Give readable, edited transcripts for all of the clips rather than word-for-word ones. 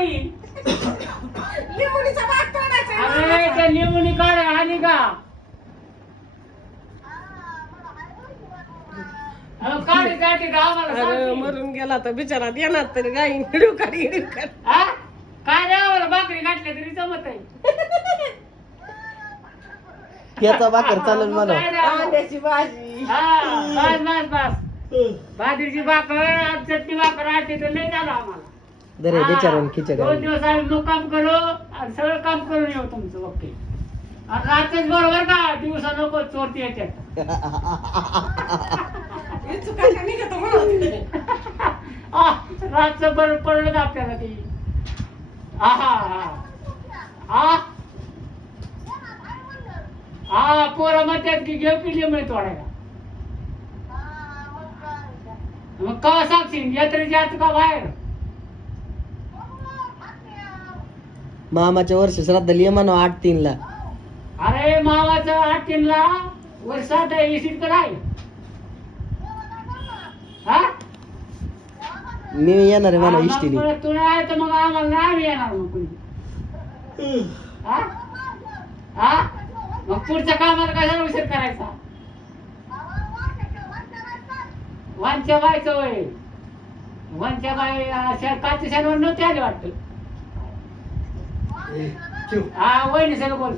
बाई लिंबुनीचा भाग तोडायचा अरे त्या लिंबुनी काढ आली का काढी काढी आम्हाला अरे सांगते. मरून गेला तर बिचारा येणार तरी गाई हिडू काढी हा? काय रे आम्हाला भाकरी घातल्या तरी जमत आहे याचा भाकर चालेल मला काय रे आम्हाला? अंड्याची भाजी हा, बस बस बस बाजरीची भाकर चटणी भाकर आणते तर लय झालं आम्हाला दरे बिचाराने खिचडी 2 आणली. दिवस आम्ही मुक्काम करू आणि सगळं काम करून येऊ तुमचं ओके आणि रात्रीच बरोबर का दिवसा नको चोरती येतात हे चुकायचं निघतं म्हणून रातचं बरं पडलं का आपल्याला ती हा पोरं म्हणतात की घेऊ की लिंबळे तोडायला मग कवा सांगशील यात्रेच्या आत का बाहेर मामाच्या वर्ष श्राद्धाला ये म्हणा 8/3 ला अरे मावाचं 8/3 वर्षात इसीट कराय हा मी येणार आहे म्हणा इष्टीने मग तू नाही आहे तर मग आम्हाला नाही येणार मग कुणी हा हा मग पुढच्या कामाला कशाला उशीर करायचा वांच्या बायचं वय वांच्या बाई काच्या शनिवार नव्हते आले वाटतं हा वहिनी सगळं बोल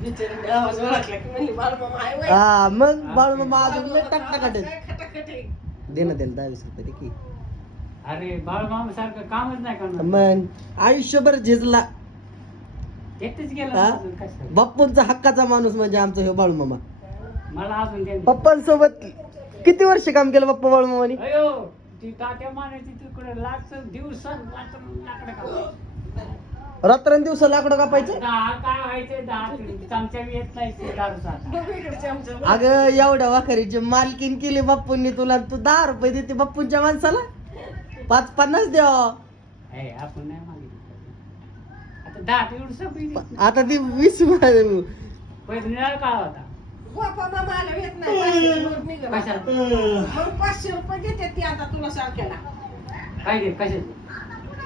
बिचारीने आवाज ओळखला की म्हणली बाळमामा आहे वय. हा मग बाळू मामा अजून लय टाकटाकाट काय खटाखट आहे. देणं त्याला 10-20 रुपये दे की अरे बाळमामा सारखं कामच नाही करणार मग आयुष्यभर झिजला एकटेच हा? गेला अजून कशाला? बाप्पूंचा हक्काचा माणूस म्हणजे आमचा हे बाळू मामा मला अजून ते पप्पांसोबत किती वर्ष काम केलं पप्पा बाळू मामानी अयो ती तात्या मानायची तिकडे लाटचं दिवसात लाकडं कापायचं. रात्रंदिवस लाकडं कापायचं 10 काय व्हायचे 10 चमच्या बी येत नाही ते दारूचा बघू इकडचे आमचं. अगं एवढ्या वाखरीची मालकीन केली बाप्पूंनी तुला तू 10 रुपये देते बाप्पूंच्या माणसाला 5-50 द्या हे आपण नाही मागितलं आता 10 ते एवढं सगळी आता ती 20 पहिले निळा काळ होता बापा मामा आलं येत नाही 500 नोट निघालं. कशाला मग 500 रुपये देते ती आता तुला सारख्याला काय घे कशाला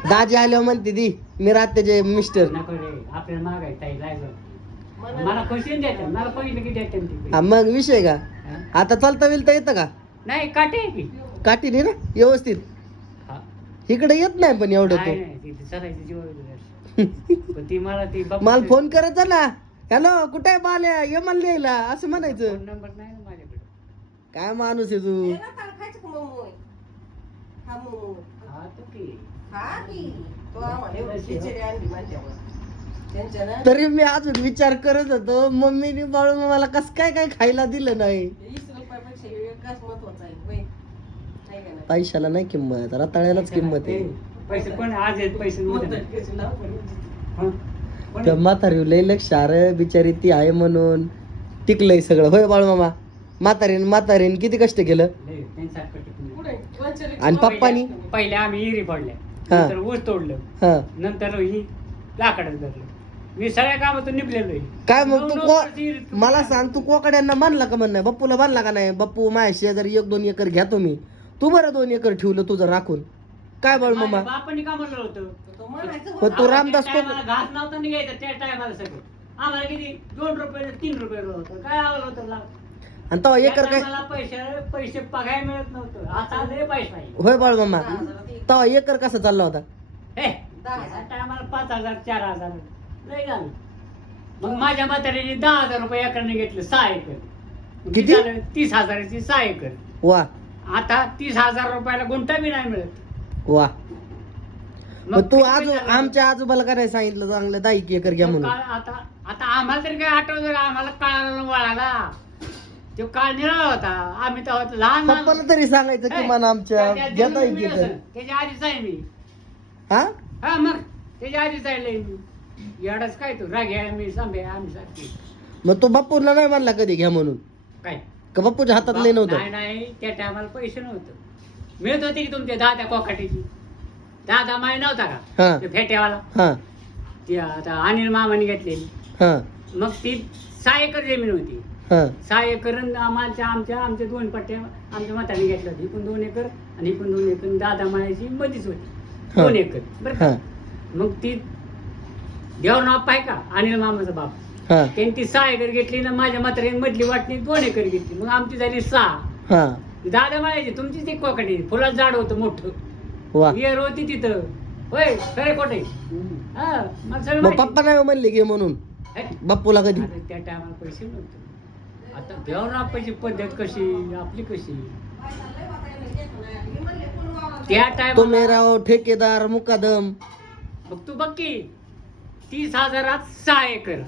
दाजी आल्यावर म्हणते ती मी रात्याचे मिस्टर नको रे आपल्याला मागायचं ताई लागलं मला खुशी देते मला पहिलं की देते ती हा मग विषय का आता चालता विलता येतं का नाही काटे आहे की काठी नाही ना व्यवस्थित हा. इकडे येत नाही पण एवढं नाही, तो नाही, ती सरायची जीव पण ती मला ती मला फोन करत जा ना हॅलो कुठे आहे बाल्या ये मला लिहायला असं म्हणायचं फोन नंबर नाही ना माझ्याकडे काय माणूस आहे तू हे ना ताळ खायचं का मोमोय? हा मोमोय. हा तो की हा की. तो आम्हाला एवढी खिचडी आणली माझ्यावर. त्यांच्या ना तरी मी अजून विचार करत होतो मम्मीने बाळू मला कस काय काय खायला दिलं नाही 20 रुपयापेक्षा हे एकच महत्वाचं आहे. वय. नाही का नाही? पैशाला नाही किंमत रताळ्यालाच किंमत आहे पैसे कोण आज आहेत पैसे उद्या नाही. मोदकाची नाव पण. हं? कोण त्या म्हातारी लय लक्ष अरे बिचारी ती आहे म्हणून टिकलंय सगळं होय बाळू मामा म्हातारीन किती कष्ट केलं लय, त्यांच्यासारखं टिकून पुढे. वंचरीची आणि नाव पप्पानी? आहे. पहिले आम्ही इरी पडल्या हा. नंतर ऊस तोडलं हा नंतर ही लाकडच धरलं मी सगळ्या कामातून निपलेलो काय मग तू 9 वर्ष इरीत को मला सांग तू कोकड्यांना मानला का म्हण नाही बप्पूला मानला का नाही बप्पू माझ्या शेजारी 1-2 एकर घ्या तुम्ही तू बरं 2 एकर ठेवलं तुझं राखून काय बाळू मामा माझ्या बापाने का म्हणलं होतं तो म्हणायचं पण तू रामदास त्या कोक टायमाला घास नव्हता निघायचा त्या टायमाला सगळं आम्हाला किती 2 रुपये 3 रुपये होतं काय आवलं होतं लाव आणि तेव्हा त्या एकर काय टायमाला पैसे पगाय मिळत नव्हतं आता लय पैसा आहे होय बाळू मामा 10,000 ती. तेव्हा एकर कसा चालला होता हे 10,000. टायमाला 5,000 4,000 लय झालं मग माझ्या म्हातारीने 10,000 रुपये एकरने घेतले 6 एकर मग किती? झालं 30,000ची 6 एकर वा आता 30,000 रुपयाला गुंठा बी नाही मिळत वा मग मग तू किती आजू झालं? आमच्या आजोबाला काय नाही सांगितलं चांगलं 10 एकर घ्या तो म्हणून काळ आता आता आम्हाला तरी काय आठवलं का आम्हाला काळ वळाला तो काळ निराळा होता आम्ही तर लहान पप्पाला तरी सांगायचं की मला आमच्या घ्या 10 एकर त्याच्या आधीच आहे मी हा हा मग त्याच्या आधीच आहे मी एवढाच काय तो राग आहे मी सांभे आम्ही सारखी मग तो बापूला नाही म्हणला कधी घ्या म्हणून काय का बापूच्या हातात लय नव्हतं नाही नाही त्या टायमाला पैसे नव्हतं मिळत होते की तुमच्या दादा कोकाटीची दादा माय नव्हता का हा ते फेट्यावाला हा ती आता अनिल मामाने घेतलेली हा मग ती 6 एकर जमीन होती हा 6 एकर आमच्या 2 पट्ट्या आमच्या म्हाताने घेतल्या होती इकून 2 एकर आणि इकून 2 एकर दादा मायाची मधीच होती हा. 2 एकर बरं का? हा मग ती देवर नाव आहे का अनिल मामाचा बाप हा त्यांनी ती 6 एकर घेतली ना माझ्या म्हाताऱ्याने मधली वाटणी 2 एकर घेतली मग आमची झाली 6. हा दादा म्हणायचे तुमची ती कोकडी फुलात झाड होतं मोठं वा विहीर होती तिथं होय खरे खोटे हा मला सगळं मग माहिती. पप्पा नाही म्हणले घे म्हणून हे? बाप्पूला कधी अरे त्या टायमाला पैसे नव्हते आता देवर नापायची पद्धत कशी आपली कशी त्या तुम्ही टायमाला राव ठेकेदार मुकादम मग तू बघ की 30,000 6 एकर